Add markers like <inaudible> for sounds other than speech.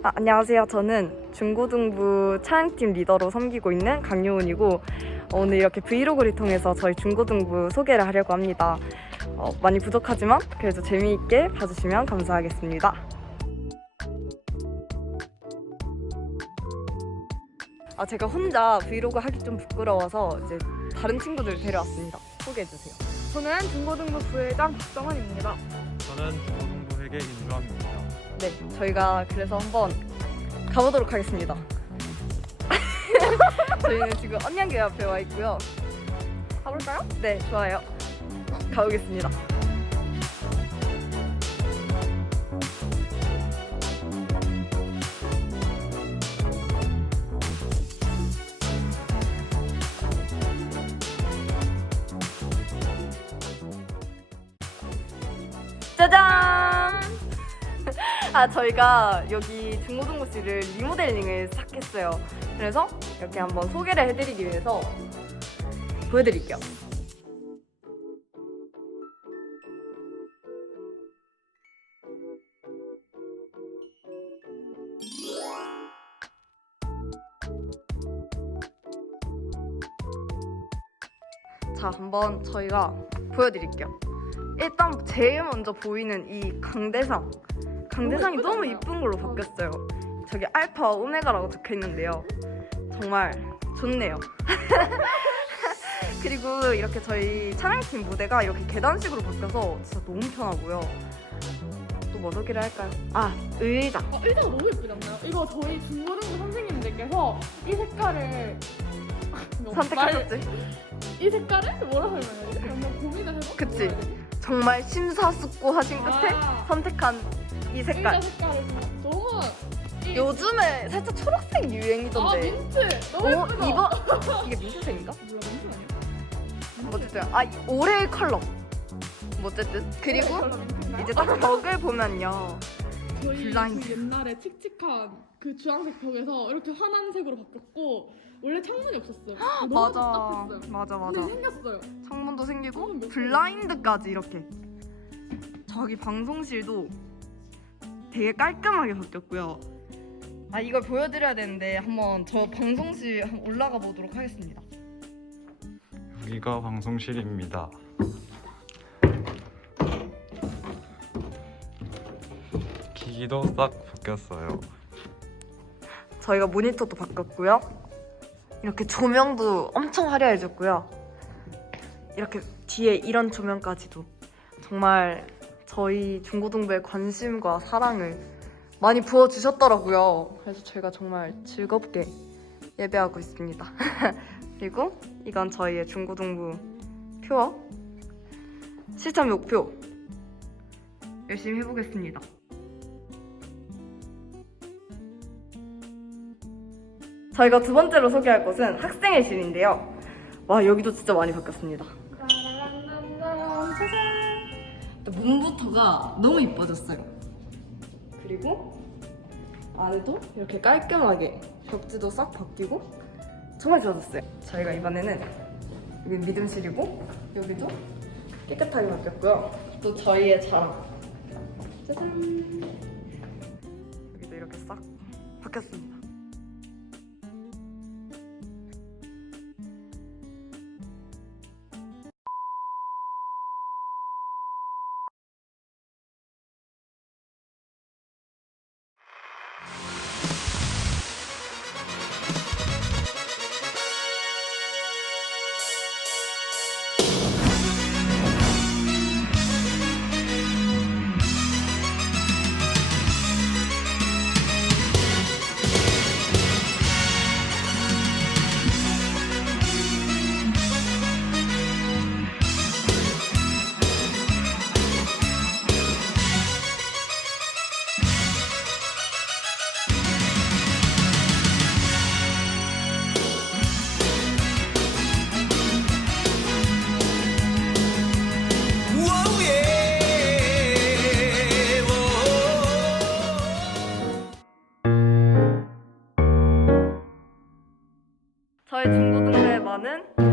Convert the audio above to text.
아, 안녕하세요. 저는 중고등부 차양팀 리더로 섬기고 있는 강요은이고 어, 오늘 이렇게 브이로그를 통해서 저희 중고등부 소개를 하려고 합니다. 어, 많이 부족하지만 그래도 재미있게 봐주시면 감사하겠습니다. 아, 제가 혼자 브이로그 하기 좀 부끄러워서 이제 다른 친구들 데려왔습니다. 소개해주세요. 저는 중고등부 부회장 박정원입니다. 저는 중고등부 회계 임주환입니다. 네, 저희가 그래서 한번 가보도록 하겠습니다. <laughs> 저희는 지금 언양교 앞에 와 있고요. 가볼까요? 네, 좋아요. 가보겠습니다. 짜잔! 아, 저희가 여기 중고등부실을 리모델링을 싹 했어요. 그래서 이렇게 한번 소개를 해드리기 위해서 보여드릴게요. 자, 한번 저희가 보여드릴게요. 일단 제일 먼저 보이는 이 강대상. 강대상이 너무. 이쁜 걸로 바뀌었어요. 저기 알파 오메가라고 적혀 있는데요. 정말 좋네요. <laughs> 그리고 이렇게 저희 차량팀 무대가 이렇게 계단식으로 바뀌어서 진짜 너무 편하고요. 또 뭐 소개를 할까요? 아, 의자. 어, 의자가 너무 예쁘지 않나요? 이거 저희 중고등부 선생님들께서 이 색깔을 <laughs> 선택하셨지? 말- 이 색깔을 뭐라 설명해야 되지? 고민을 해봐. 그치. 정말 심사숙고하신 끝에 아, 선택한 이 색깔. 색깔을 너무 이- 요즘에 살짝 초록색 아 유행이던데. 민트 너무 어, 예쁘다. 이번 <laughs> 이게 민트색인가? 민트 아니야? 어쨌든 아 이- 올해의 컬러. 뭐 어쨌든 그리고 이제 딱 벽을 보면요. 저희 블라인드. 그 옛날에 칙칙한 그 주황색 벽에서 이렇게 환한 색으로 바뀌었고 원래 창문이 없었어. 너무 맞아, 답답했어요. 맞아, 근데 맞아. 생겼어요. 창문도 생기고 블라인드까지 이렇게. 저기 방송실도 되게 깔끔하게 바뀌었고요. 아 이걸 보여드려야 되는데 한번 저 방송실 한번 올라가 보도록 하겠습니다. 여기가 방송실입니다. 기기도 싹 바뀌었어요. 저희가 모니터도 바꿨고요. 이렇게 조명도 엄청 화려해졌고요. 이렇게 뒤에 이런 조명까지도 정말 저희 중고등부의 관심과 사랑을 많이 부어주셨더라고요. 그래서 저희가 정말 즐겁게 예배하고 있습니다. <laughs> 그리고 이건 저희의 중고등부 표어 실천 목표 열심히 해보겠습니다. 저희가 두 번째로 소개할 곳은 학생회실인데요. 와 여기도 진짜 많이 바뀌었습니다. 일단 문부터가 너무 이뻐졌어요. 그리고 안에도 이렇게 깔끔하게 벽지도 싹 바뀌고 정말 좋아졌어요. 저희가 이번에는 여기 믿음실이고 여기도 깨끗하게 바뀌었고요. 또 저희의 자랑 짜잔 여기도 이렇게 싹 바뀌었습니다. 저희 부탁드려요.